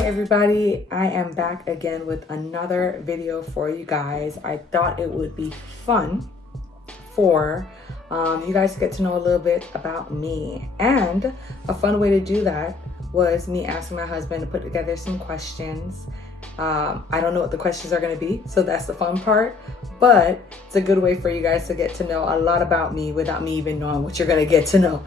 Hey everybody, I am back again with another video for you guys. I thought it would be fun for you guys to get to know a little bit about me, and a fun way to do that was me asking my husband to put together some questions. I don't know what the questions are going to be, so that's the fun part, but it's a good way for you guys to get to know a lot about me without me even knowing what you're going to get to know.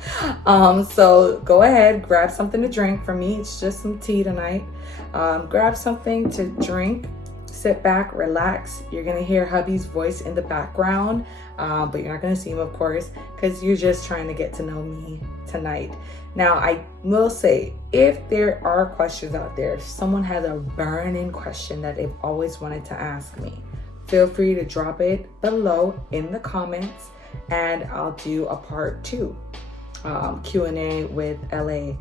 So go ahead, grab something to drink. For me, it's just some tea tonight. Grab something to drink, sit back, relax. You're going to hear hubby's voice in the background, but you're not going to see him, of course, because you're just trying to get to know me tonight. Now, I will say, if there are questions out there, if someone has a burning question that they've always wanted to ask me, feel free to drop it below in the comments, and I'll do a part 2 Q&A with LA.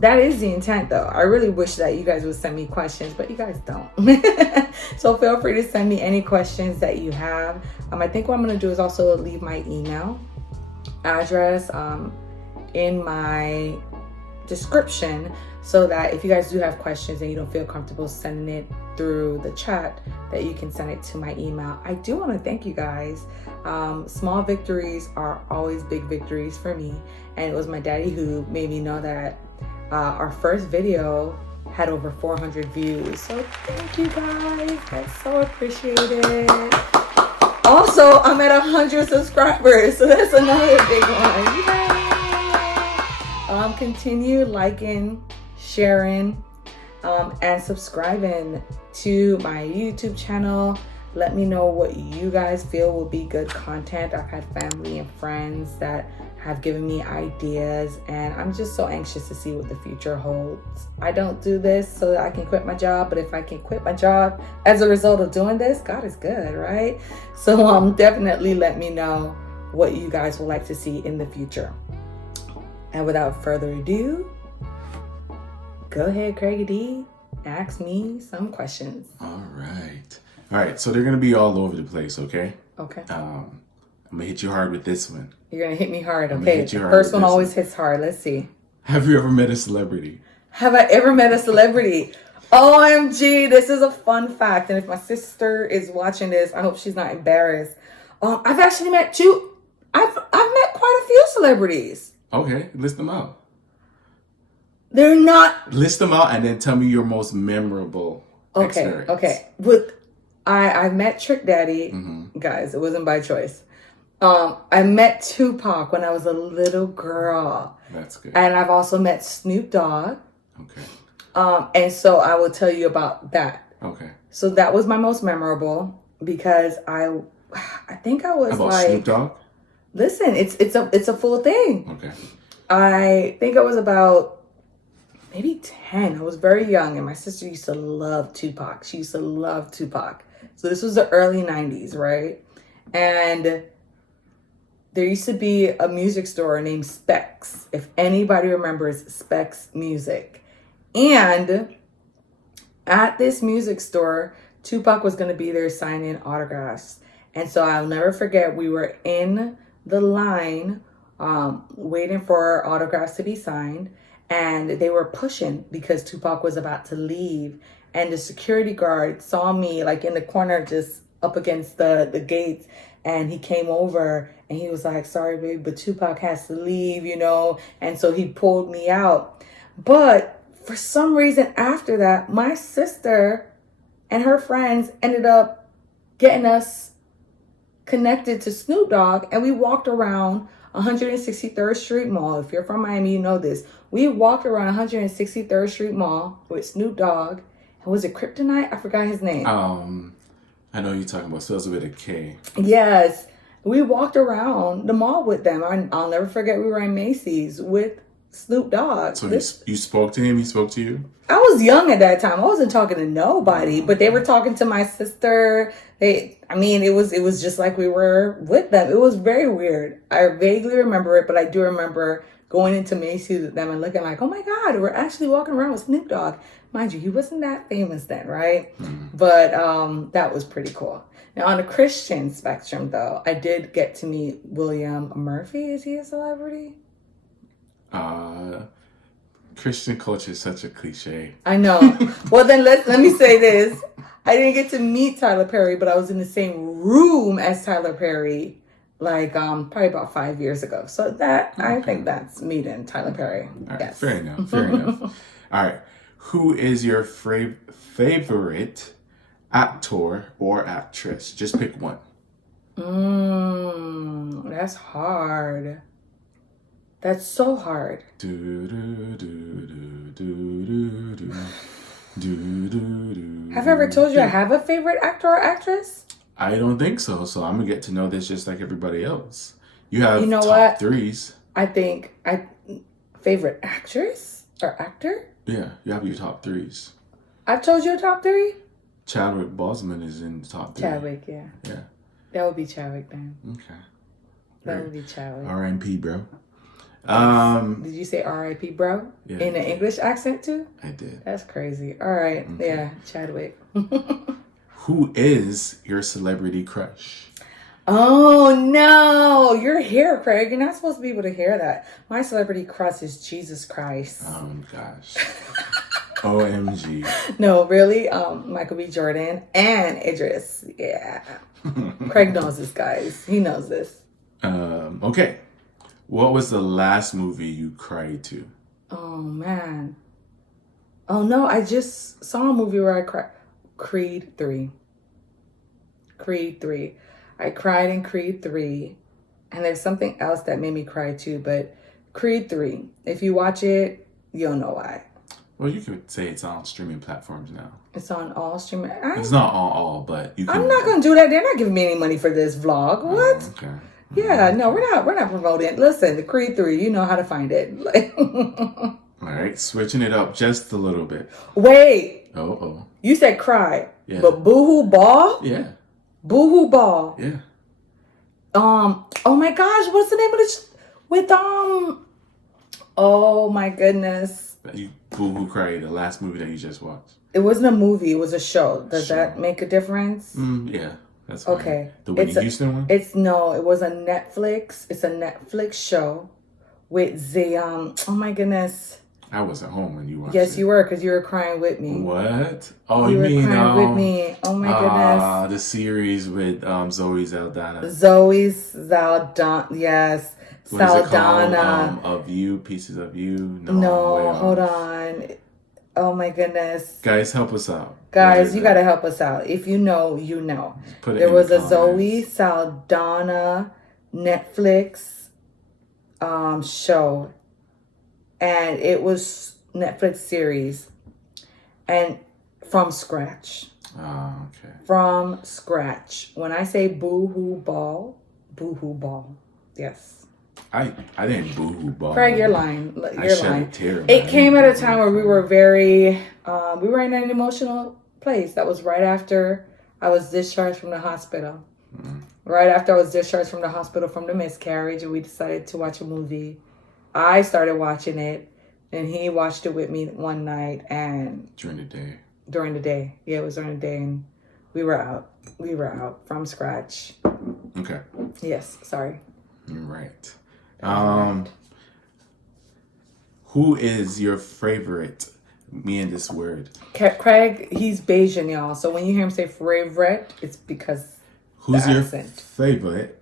That is the intent, though. I really wish that you guys would send me questions, but you guys don't. So feel free to send me any questions that you have. I think what I'm going to do is also leave my email address in my description, so that if you guys do have questions and you don't feel comfortable sending it through the chat, that you can send it to my email. I do want to thank you guys. Small victories are always big victories for me, and it was my daddy who made me know that our first video had over 400 views. So thank you guys. That's so appreciated. Also, I'm at 100 subscribers, so that's another big one. Yay! Continue liking, sharing, and subscribing to my YouTube channel. Let me know what you guys feel will be good content. I've had family and friends that have given me ideas, and I'm just so anxious to see what the future holds. I don't do this so that I can quit my job, but if I can quit my job as a result of doing this, God is good, right? So definitely let me know what you guys would like to see in the future. And without further ado, go ahead, Craigie D, ask me some questions. All right, so they're gonna be all over the place, okay? Okay. I'm gonna hit you hard with this one. You're gonna hit me hard, I'm okay? hit you hard First with one this always one. hits hard. Let's see. Have you ever met a celebrity? Have I ever met a celebrity? OMG, this is a fun fact. And if my sister is watching this, I hope she's not embarrassed. I've actually met two. I've met quite a few celebrities. Okay, list them out. They're not. List them out and then tell me your most memorable experience. Okay. I met Trick Daddy, guys. It wasn't by choice. I met Tupac when I was a little girl. That's good. And I've also met Snoop Dogg. Okay. And so I will tell you about that. Okay. So that was my most memorable, because I think I was How about like, Snoop Dogg? Listen, it's a full thing. Okay. I think I was about maybe 10. I was very young, and my sister used to love Tupac. She used to love Tupac. So this was the early 90s, right? And there used to be a music store named Specs, if anybody remembers Specs Music. And at this music store, Tupac was going to be there signing autographs. And so I'll never forget, we were in the line waiting for autographs to be signed, and they were pushing because Tupac was about to leave, and the security guard saw me like in the corner just up against the gates, and he came over and he was like, "Sorry baby, but Tupac has to leave, you know." And so he pulled me out. But for some reason after that, my sister and her friends ended up getting us connected to Snoop Dogg, and we walked around 163rd Street Mall. If you're from Miami, you know this. We walked around 163rd Street Mall with Snoop Dogg. And was it Kryptonite? I forgot his name. I know you're talking about, spells with a K. Yes. We walked around the mall with them. I'll never forget, we were in Macy's with Snoop Dogg. So you spoke to him, he spoke to you? I was young at that time. I wasn't talking to nobody, but they were talking to my sister. It was just like we were with them. It was very weird. I vaguely remember it, but I do remember going into Macy's with them and looking like, oh my God, we're actually walking around with Snoop Dogg. Mind you, he wasn't that famous then, right? But that was pretty cool. Now, on the Christian spectrum, though, I did get to meet William Murphy. Is he a celebrity? Christian culture is such a cliche. I know. Well, then let me say this. I didn't get to meet Tyler Perry, but I was in the same room as Tyler Perry, like probably about 5 years ago. So that I think that's meeting Tyler Perry. All right, Yes. fair enough. Fair enough. All right. Who is your favorite actor or actress? Just pick one. That's hard. That's so hard. Have I ever told you I have a favorite actor or actress? I don't think so. So I'm gonna get to know this just like everybody else. You have top what? threes. I think favorite actress or actor? Yeah, you have your top threes. I've told you a top three? Chadwick Boseman is in the top three. Chadwick, yeah. Yeah. That would be Chadwick then. Okay. That would be Chadwick. R.I.P. bro. Did you say R.I.P. bro? Yeah, in an English accent too? I did. That's crazy. All right. Okay. Yeah, Chadwick. Who is your celebrity crush? Oh no, you're here, Craig. You're not supposed to be able to hear that. My celebrity crush is Jesus Christ. Oh gosh. OMG. No, really? Michael B. Jordan and Idris. Yeah. Craig knows this, guys. He knows this. Okay. What was the last movie you cried to? Oh man. Oh no, I just saw a movie where I cried. Creed 3. Creed 3. I cried in Creed 3. And there's something else that made me cry too, but Creed 3. If you watch it, you'll know why. Well, you could say it's on streaming platforms now. It's on all streaming. It's not all, but you can. I'm not gonna do that. They're not giving me any money for this vlog. What? Okay. Yeah, no, we're not promoting. Listen, the Creed 3, you know how to find it. All right, switching it up just a little bit. Wait. Oh. You said cry. Yeah. But boohoo ball? Yeah. Boohoo ball. Yeah. Oh my gosh, what's the name of this with oh my goodness. You boo-hoo cried, the last movie that you just watched. It wasn't a movie, it was a show. Does that make a difference? Yeah. That's fine. Okay. The Whitney Houston one? It was a Netflix. It's a Netflix show with the oh my goodness. I wasn't home when you watched Yes, it. you were, because you were crying with me. What? Oh, you mean were crying with me. Oh my goodness. The series with Zoe Saldana. Zoe Saldana, yes. What is it Saldana. called? Of You, Pieces of You. No, hold on. Oh my goodness. Guys, help us out. Guys, you got to help us out. If you know, you know. There was a Zoe Saldana Netflix show. And it was Netflix series. And from scratch. Oh, okay. From scratch. When I say boo-hoo ball. Yes. I didn't boo-hoo ball. Craig, you're lying. You're lying. Terrible. It came at a time where we were very, we were in an emotional place. That was right after I was discharged from the hospital. Mm-hmm. Right after I was discharged from the hospital from the miscarriage, and we decided to watch a movie. I started watching it, and he watched it with me one night. And during the day. Yeah, it was during the day, and we were out. We were out from scratch. Okay. Yes, sorry. Right. Who is your favorite? Me and this word. Craig, he's Bayesian, y'all. So when you hear him say favorite, it's because who's your favorite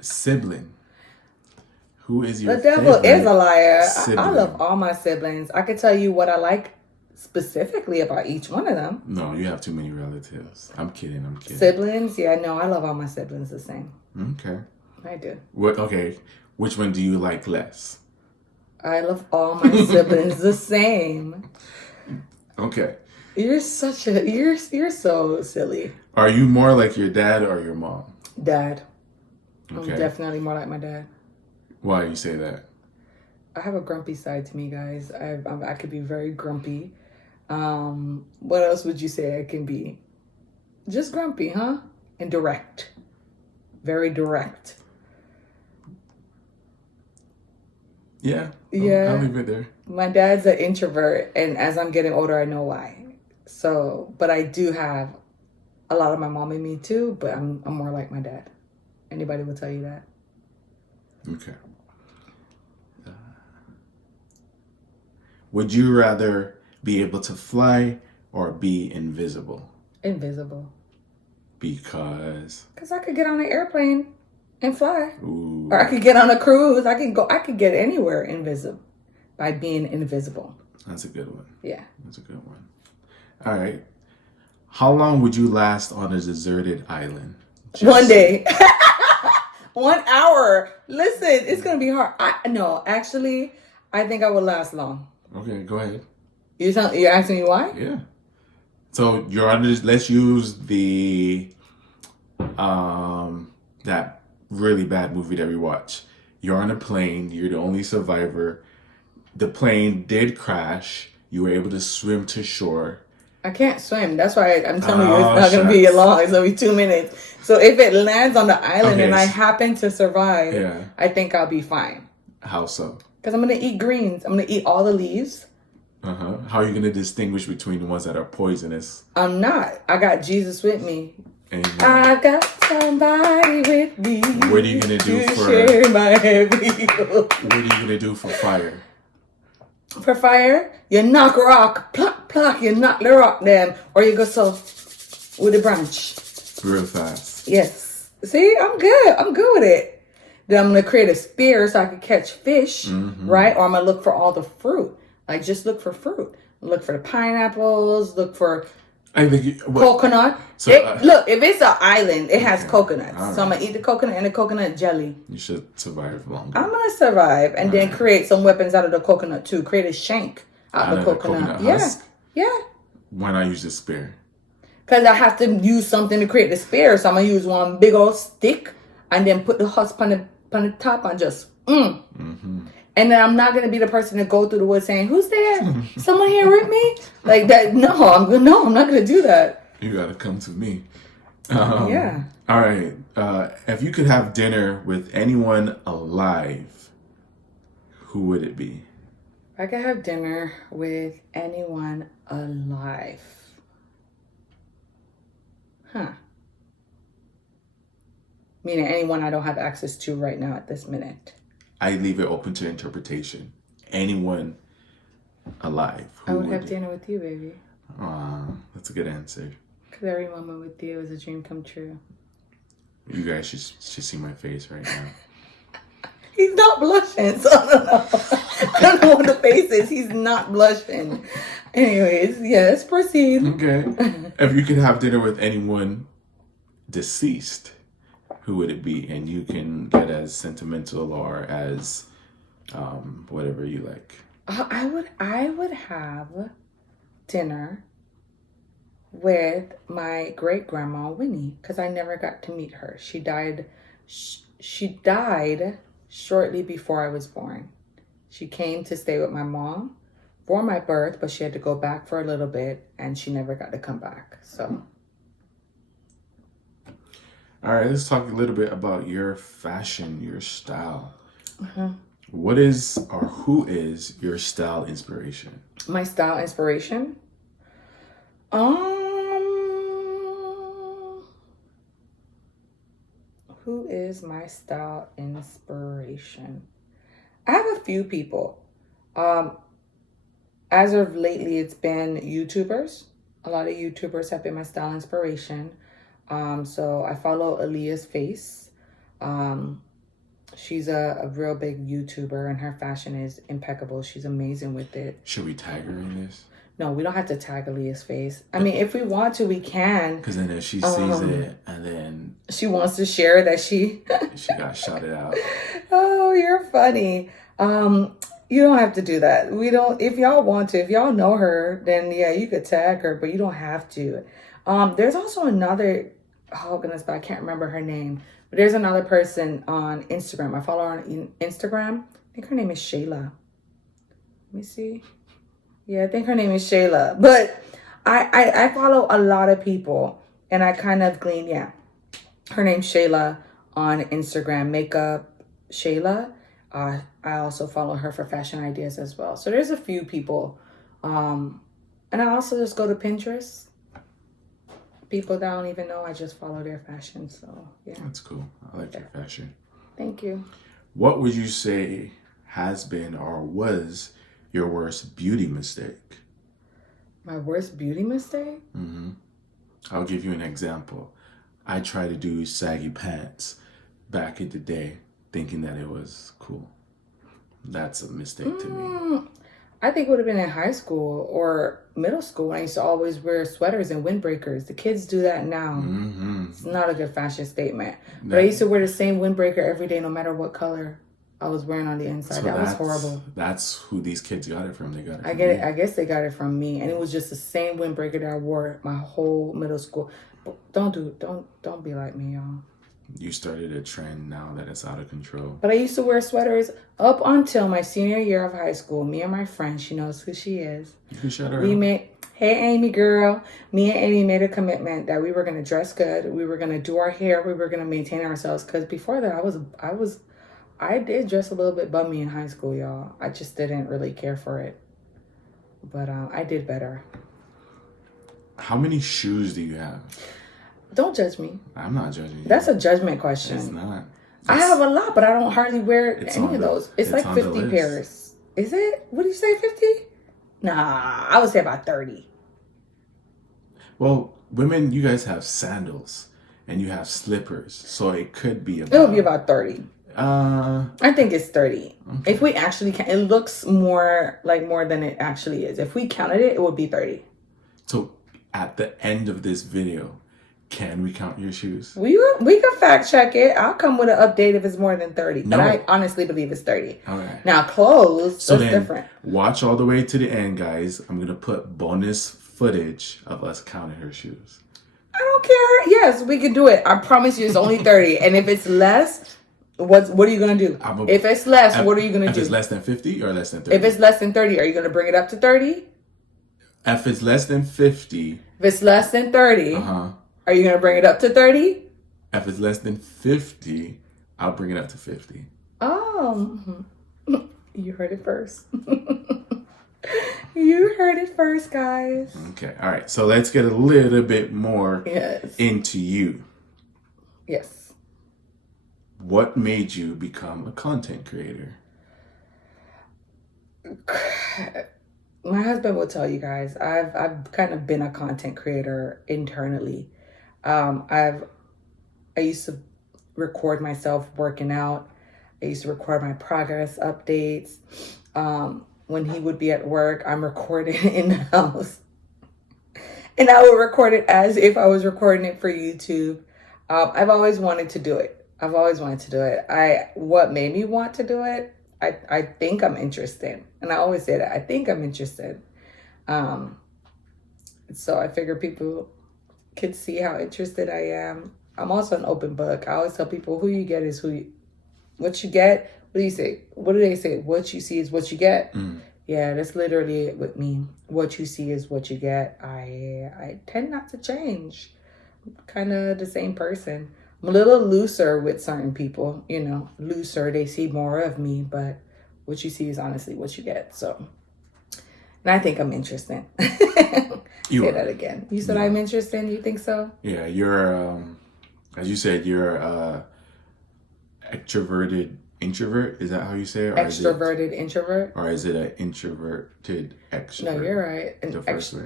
sibling? Who is your The devil is a liar. I love all my siblings. I could tell you what I like specifically about each one of them. No, you have too many relatives. I'm kidding. Siblings? Yeah, no, I love all my siblings the same. Okay. I do. Okay. Which one do you like less? I love all my siblings the same. Okay. You're so silly. Are you more like your dad or your mom? Dad. Okay. I'm definitely more like my dad. Why do you say that? I have a grumpy side to me, guys. I could be very grumpy. What else would you say I can be? Just grumpy, huh? And direct. Very direct. Yeah. Yeah. I'll leave it there. My dad's an introvert, and as I'm getting older, I know why. So, but I do have a lot of my mom in me too, but I'm more like my dad. Anybody will tell you that. Okay. Would you rather be able to fly or be invisible? Invisible. Because? Because I could get on an airplane and fly. Ooh. Or I could get on a cruise. I could get anywhere invisible by being invisible. That's a good one. Yeah. That's a good one. All right. How long would you last on a deserted island? One day. 1 hour. Listen, it's going to be hard. Actually, I think I would last long. Okay, go ahead. You're asking me why? Yeah. So let's use the that really bad movie that we watched. You're on a plane, you're the only survivor. The plane did crash. You were able to swim to shore. I can't swim. That's why I'm telling you it's not going to be long. It's going to be 2 minutes. So if it lands on the island and I happen to survive, I think I'll be fine. How so? Because I'm going to eat greens. I'm going to eat all the leaves. Uh-huh. How are you going to distinguish between the ones that are poisonous? I'm not. I got Jesus with me. Amen. I've got somebody with me. What are you going to do share my heavy load. What are you going to do for fire? For fire, you knock rock, pluck, pluck, you knock the rock them, or you go so with a branch. Real fast. Yes. See, I'm good with it. Then I'm going to create a spear so I can catch fish, right? Or I'm going to look for all the fruit. Like, just look for fruit. Look for the pineapples, look for coconut. So, look, if it's an island, it has coconuts. Right. So I'm going to eat the coconut and the coconut jelly. You should survive longer. I'm going to survive and then create some weapons out of the coconut too. Create a shank out of the coconut. Husk? Yeah. Why not use the spear? Because I have to use something to create the spear. So I'm going to use one big old stick and then put the husk on the top and just, And then I'm not going to be the person to go through the woods saying, who's there? Someone here with me? Like that. No, I'm not going to do that. You got to come to me. Yeah. All right. If you could have dinner with anyone alive, who would it be? I could have dinner with anyone alive. Meaning anyone I don't have access to right now at this minute. I leave it open to interpretation. Anyone alive. I would have dinner with you, baby. That's a good answer. Because every moment with you is a dream come true. You guys should see my face right now. He's not blushing, so I don't know. I don't know what the face is. He's not blushing. Anyways, yes, proceed. Okay. If you could have dinner with anyone deceased, who would it be? And you can get as sentimental or as whatever you like. I would have dinner with my great grandma Winnie because I never got to meet her. She died. She died shortly before I was born. She came to stay with my mom for my birth, but she had to go back for a little bit, and she never got to come back. So. All right, let's talk a little bit about your fashion, your style. What is or who is your style inspiration? My style inspiration? Who is my style inspiration? I have a few people. As of lately, it's been YouTubers. A lot of YouTubers have been my style inspiration. So I follow Aaliyah's Face. She's a real big YouTuber and her fashion is impeccable. She's amazing with it. Should we tag her in this? No, we don't have to tag Aaliyah's Face. I mean, if we want to, we can. Because then if she sees it and then... she wants to share that she... she got shouted out. Oh, you're funny. You don't have to do that. We don't... if y'all want to, if y'all know her, then yeah, you could tag her, but you don't have to. There's also another... oh, goodness, but I can't remember her name. But there's another person on Instagram. I follow her on Instagram. I think her name is Shayla. Let me see. Yeah, I think her name is Shayla. But I follow a lot of people. And I kind of glean, her name's Shayla on Instagram. Makeup Shayla. I also follow her for fashion ideas as well. So there's a few people. And I also just go to Pinterest. People that I don't even know, I just follow their fashion. So, yeah. That's cool. I like your fashion. Thank you. What would you say has been or was your worst beauty mistake? My worst beauty mistake? I'll give you an example. I tried to do saggy pants back in the day, thinking that it was cool. That's a mistake to me. I think it would have been in high school or middle school when I used to always wear sweaters and windbreakers. The kids do that now. It's not a good fashion statement. But I used to wear the same windbreaker every day, no matter what color I was wearing on the inside. So that was horrible. That's who these kids got it from. They got it from I guess they got it from me. And it was just the same windbreaker that I wore my whole middle school. But don't be like me, y'all. You started a trend now that it's out of control. But I used to wear sweaters up until my senior year of high school. Me and my friend, she knows who she is. You can shut her up. Hey, Amy, girl. Me and Amy made a commitment that we were going to dress good. We were going to do our hair. We were going to maintain ourselves. Because before that, I did dress a little bit bummy in high school, y'all. I just didn't really care for it. But I did better. How many shoes do you have? Don't judge me. I'm not judging you. That's a judgment question. It's not. I have a lot, but I don't hardly wear any of those. It's like 50 pairs. Is it? What do you say, 50? Nah, I would say about 30. Well, women, you guys have sandals and you have slippers, so it could be about... It'll be about 30. I think it's 30. Okay. If we actually count, it looks more than it actually is. If we counted it, it would be 30. So at the end of this video, can we count your shoes? We can fact check it. I'll come with an update if it's more than 30. No. But I honestly believe it's 30. Okay. Now clothes, so that's different. Watch all the way to the end, guys. I'm gonna put bonus footage of us counting her shoes. I don't care. Yes, we can do it. I promise you it's only 30. And if it's less, what are you gonna do? If it's less, what are you gonna do? If it's less than 50 or less than 30? If it's less than 30, are you gonna bring it up to 30? If it's less than 50. If it's less than 30. Are you going to bring it up to 30? If it's less than 50, I'll bring it up to 50. Oh, you heard it first. You heard it first, guys. Okay. All right. So let's get a little bit more into you. Yes. What made you become a content creator? My husband will tell you guys, I've kind of been a content creator internally. I used to record myself working out. I used to record my progress updates. When he would be at work, I'm recording in the house. And I would record it as if I was recording it for YouTube. I've always wanted to do it. What made me want to do it? I think I'm interested. And I always say that. I think I'm interested. So I figure people could see how interested I am. I'm also an open book. I always tell people who you get is what you get. What do you say? What do they say? What you see is what you get. Yeah, that's literally it with me. What you see is what you get. I tend not to change. I'm kind of the same person. I'm a little looser with certain people, looser. They see more of me, but what you see is honestly what you get. So, and I think I'm interesting. Say that again. You said I'm interesting. You think so? Yeah, you're, as you said, you're extroverted introvert. Is that how you say it? Or extroverted introvert? Or is it an introverted extrovert? No, you're right.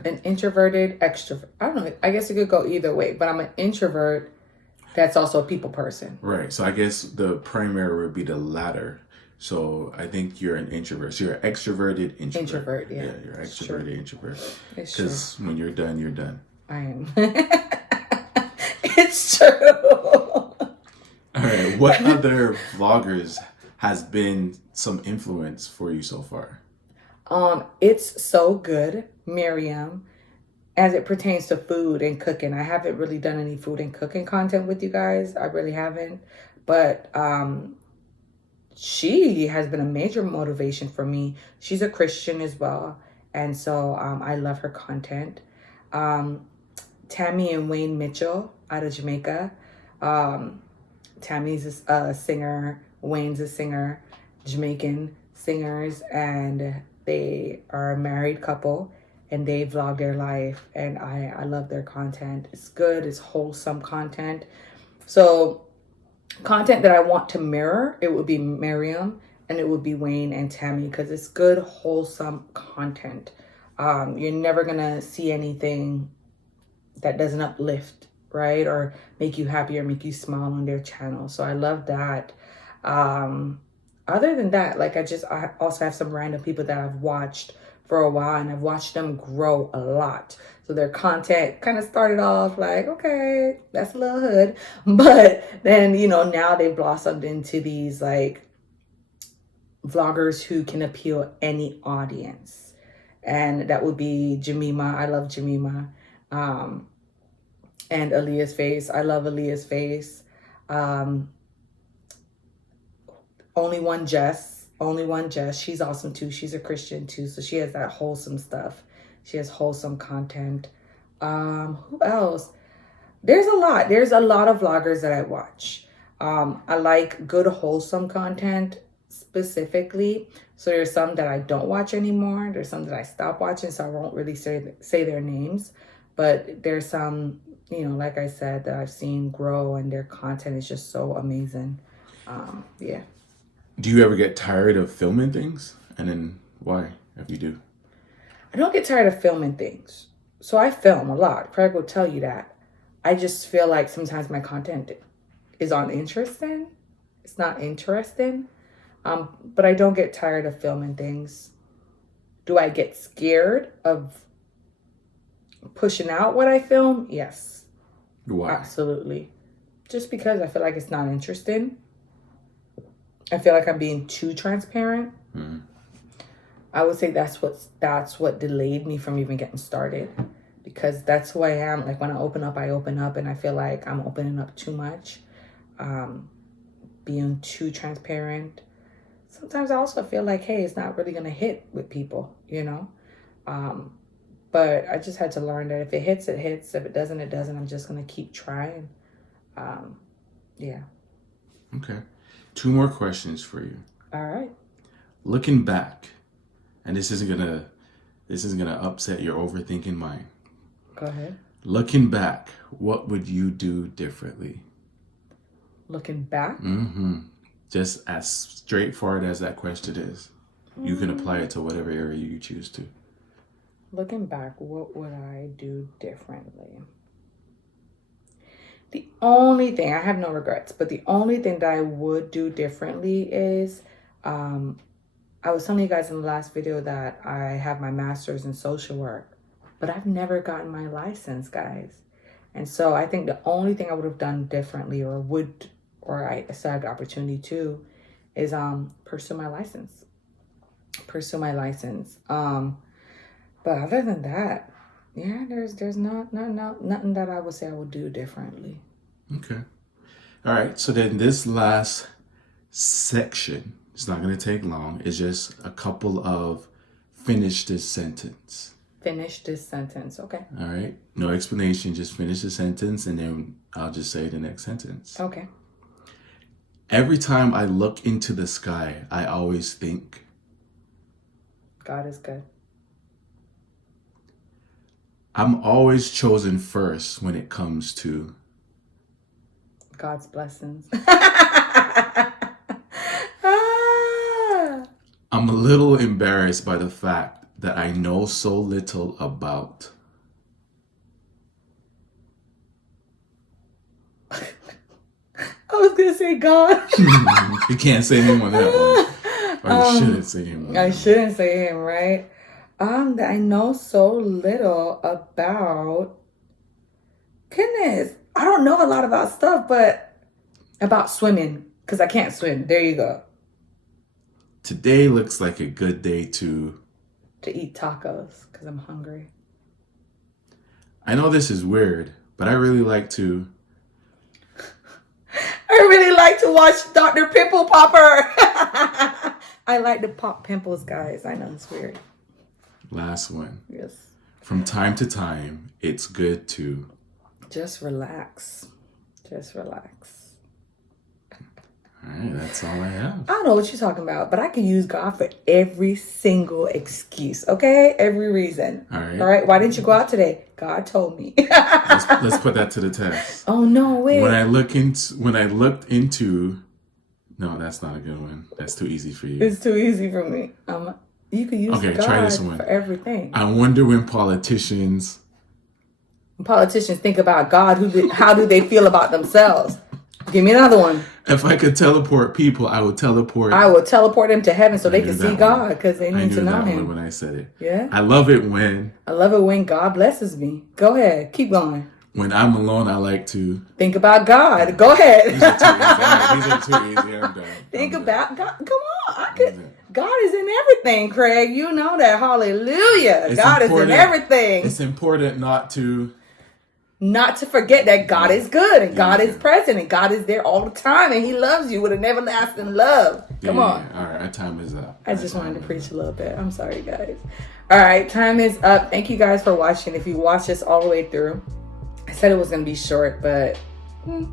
An introverted extrovert. I don't know. I guess it could go either way, but I'm an introvert that's also a people person. Right. So I guess the primary would be the latter. So I think you're an introvert. So you're an extroverted introvert. Introvert, yeah. Yeah, you're an extroverted introvert. Because when you're done, you're done. I am. It's true. All right. What other vloggers has been some influence for you so far? It's So Good, Miriam, as it pertains to food and cooking. I haven't really done any food and cooking content with you guys. I really haven't. But she has been a major motivation for me. She's a Christian as well. And so I love her content. Tammy and Wayne Mitchell out of Jamaica. Tammy's a singer. Wayne's a singer. Jamaican singers. And they are a married couple. And they vlog their life. And I love their content. It's good. It's wholesome content. So content that I want to mirror, it would be Miriam and it would be Wayne and Tammy, because it's good, wholesome content. You're never gonna see anything that doesn't uplift, right? Or make you happy or make you smile on their channel. So I love that. Other than that, like I also have some random people that I've watched for a while, and I've watched them grow a lot. So their content kind of started off like, okay, that's a little hood. But then, now they've blossomed into these like vloggers who can appeal any audience. And that would be Jemima. I love Jemima. And Aaliyah's Face. I love Aaliyah's Face. Only One Jess. She's awesome too. She's a Christian too. So she has that wholesome stuff. She has wholesome content. Who else? There's a lot. There's a lot of vloggers that I watch. I like good, wholesome content specifically. So there's some that I don't watch anymore. There's some that I stopped watching, so I won't really say their names. But there's some, like I said, that I've seen grow, and their content is just so amazing. Yeah. Do you ever get tired of filming things? And then why, if you do? I don't get tired of filming things. So I film a lot. Craig will tell you that. I just feel like sometimes my content is uninteresting. It's not interesting. But I don't get tired of filming things. Do I get scared of pushing out what I film? Yes. Why? Absolutely. Just because I feel like it's not interesting. I feel like I'm being too transparent. Mm-hmm. I would say that's what delayed me from even getting started, because that's who I am. Like when I open up, and I feel like I'm opening up too much, being too transparent. Sometimes I also feel like, hey, it's not really gonna hit with people, But I just had to learn that if it hits, it hits. If it doesn't, it doesn't. I'm just gonna keep trying. Yeah. Okay. 2 more questions for you. All right. Looking back, and this isn't gonna upset your overthinking mind. Go ahead. Looking back, what would you do differently? Looking back? Mm-hmm. Just as straightforward as that question is. You can apply it to whatever area you choose to. Looking back, what would I do differently? The only thing, I have no regrets, but the only thing that I would do differently is, I was telling you guys in the last video that I have my master's in social work, but I've never gotten my license, guys. And so I think the only thing I would have done differently, or I still have the opportunity to, is pursue my license. But other than that, yeah, there's nothing that I would say I would do differently. Okay. All right. So then this last section, it's not going to take long. It's just a couple of finish this sentence. Finish this sentence. Okay. All right. No explanation. Just finish the sentence, and then I'll just say the next sentence. Okay. Every time I look into the sky, I always think, God is good. I'm always chosen first when it comes to God's blessings. I'm a little embarrassed by the fact that I know so little about. I was going to say God. You can't say him on that one. Or you shouldn't say him. I shouldn't say him, right? That I know so little about. Goodness. I don't know a lot about stuff, but about swimming, because I can't swim. There you go. Today looks like a good day to eat tacos, because I'm hungry. I know this is weird, but I really like to watch Dr. Pimple Popper. I like to pop pimples, guys. I know it's weird. Last one. Yes. From time to time, it's good to just relax. Just relax. All right, that's all I have. I don't know what you're talking about, but I can use God for every single excuse, okay? Every reason. All right. All right. Why didn't you go out today? God told me. let's put that to the test. Oh no, wait. When I looked into No, that's not a good one. That's too easy for you. It's too easy for me. You could use God try this one. for everything. I wonder when politicians think about God, how do they feel about themselves? Give me another one. If I could teleport people, I would teleport them to heaven so they can see God because they need to know Him. I knew that Him. when I said it. Yeah. I love it when God blesses me. Go ahead. Keep going. When I'm alone, I like to think about God. Go ahead. These are too easy. I'm done. Think about God. Come on. God is in everything, Craig. You know that. Hallelujah. God is in everything. It's important not to forget that God is good and God is present and God is there all the time and He loves you with an everlasting love. Come on. All right, our time is up. I just wanted to preach a little bit. I'm sorry, guys. All right, time is up. Thank you guys for watching. If you watched this all the way through, I said it was going to be short, but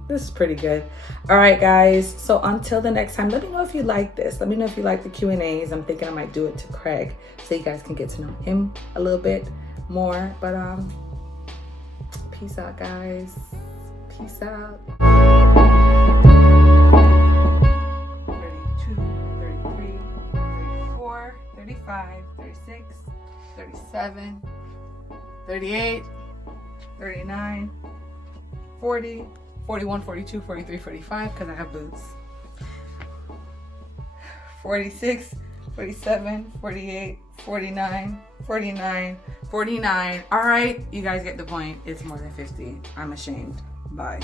this is pretty good. All right, guys. So until the next time, let me know if you like this. Let me know if you like the Q&As. I'm thinking I might do it to Craig so you guys can get to know him a little bit more. But peace out, guys. Peace out. 32, 33, 34, 35, 36, 37, 38, 39, 40, 41, 42, 43, 45, because I have boots. 46, 47, 48, 49, 49, 49. All right, you guys get the point. It's more than 50. I'm ashamed. Bye.